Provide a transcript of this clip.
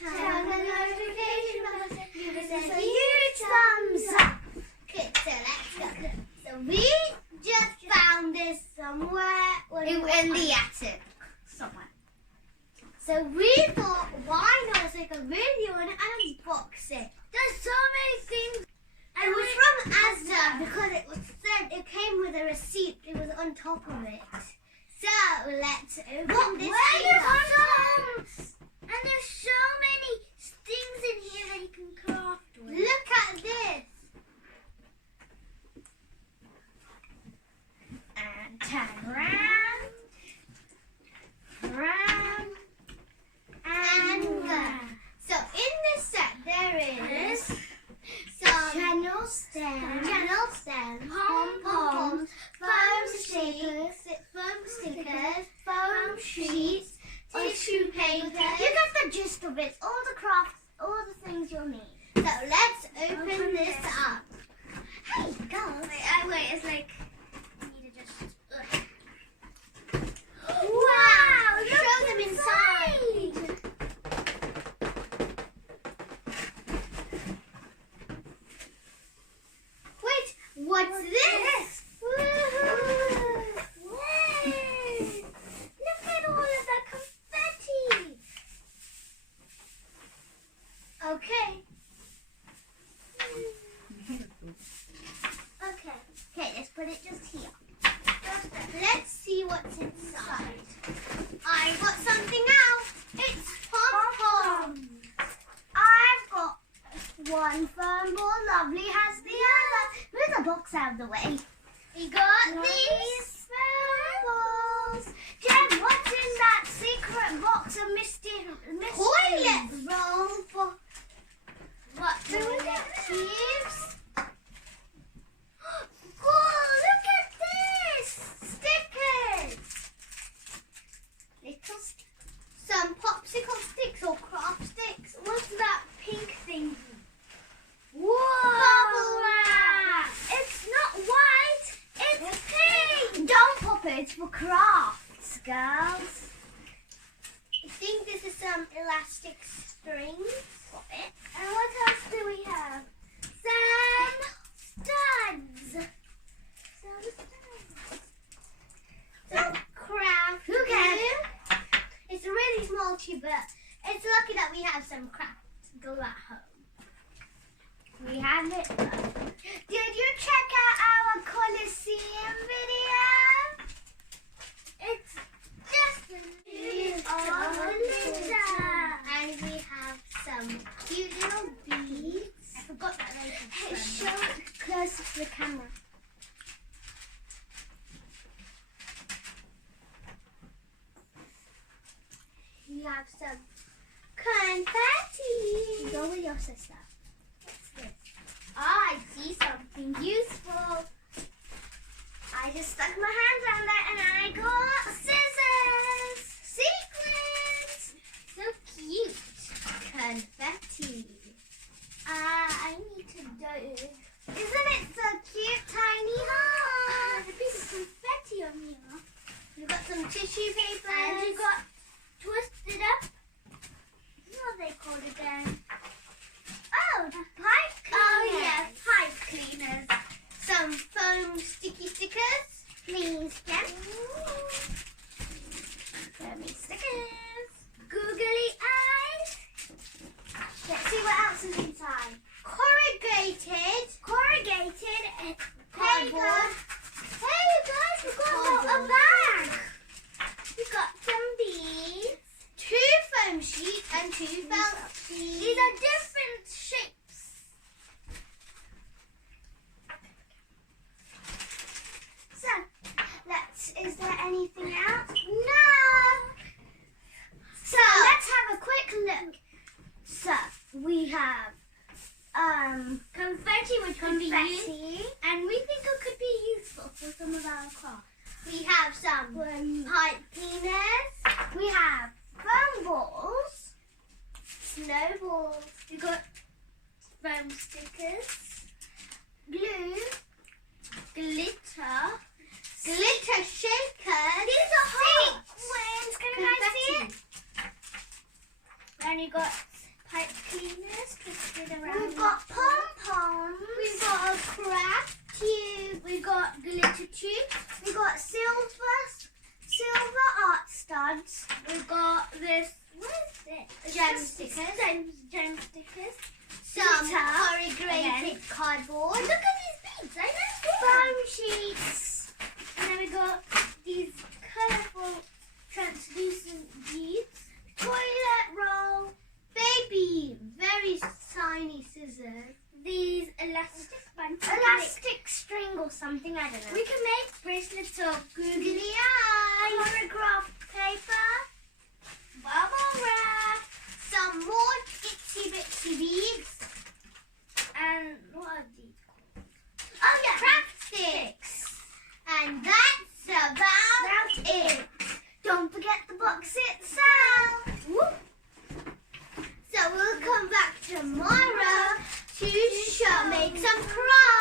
turn the notification button, give us a huge thumbs up. Okay, so let's go. So we just found this somewhere in the attic. Somewhere. So we thought, why not make a video and unbox it? There's so many things. It was from Asda because it came with a receipt. It was on top of it. So let's open this. And there's so many things in here that you can craft with. Look at this. And turn round. Round. And round. So in this set there is some channel stands, pom-poms, foam stickers, foam sheets, tissue paper. You get the gist of it. All the crafts, all the things you'll need. So let's open this up. Hey, girls. Wait, it's like you need to just. Wow! Show them inside. Wait, what's this? Woohoo! Yay! Look at all of the confetti. Okay. Okay, let's put it just here. Let's see what's inside. I got something out. It's pom-poms. I've got one foam ball. Lovely has the other. Move the box out of the way. We got these foam balls. Jen, what's in that secret box of mystery? Toilet roll for what? Toilet cubes. Oh, look at this! Stickers! Some popsicle sticks or craft sticks. What's that pink thing? Whoa! Bubble wrap! It's not white, it's pink! Don't pop it, it's for crafts, girls. I think this is some elastic strings. Pop it. And what else do we have? Some studs. Some craft. Who cares? It's a really small tube, but it's lucky that we have some craft glue at home. We have it. Did you check out our Colosseum video? It's just a glitter. And we have some cute little beads. I forgot that. Hey, show it close to the camera. You have some confetti. Go with your sister. What's this? I see something useful. I just stuck my hand down there and I got scissors. Sequins. So cute. Confetti. I need to do. Isn't it so cute, tiny heart? There's a piece of confetti on here. We've got some tissue paper. And we've got twisted up. What are they called again? Oh, pipe cleaners. Oh yeah, pipe cleaners. Some foam sticky stickers. Please, Jen. Foamy stickers. Googly eyes. Let's see what else is inside. Corrugated cardboard. Hey guys, we've got a bag. We've got some beads, 2 foam sheets and 2 felt sheets. These are different shapes. So, is there anything else? No. So, let's have a quick look. So, we have confetti, which could be used, and we think it could be useful for some of our crafts. We have some pipe cleaners. We have foam balls, snowballs. We got foam stickers, glue, glitter, glitter shakers. These are hot. Can you guys see it? And you got pipe cleaners twisted around. We've got pom-poms. We've got a craft tube. We've got glitter tube. We've got silver art studs. We've got this, what is it? Gem stickers. Gem stickers. Some corrugated cardboard. Look at these beads. I know. Foam sheets. And then we got these colourful translucent beads. Toilet roll. Baby, very tiny scissors. These elastic string or something, I don't know. We can make bracelets of googly eyes, choreographed paper, bubble wrap, some more itsy bitsy beads, and what are these called? Oh yeah, craft sticks. And that's about it. Don't forget the box itself. Whoop. So we'll come back tomorrow to make some crafts.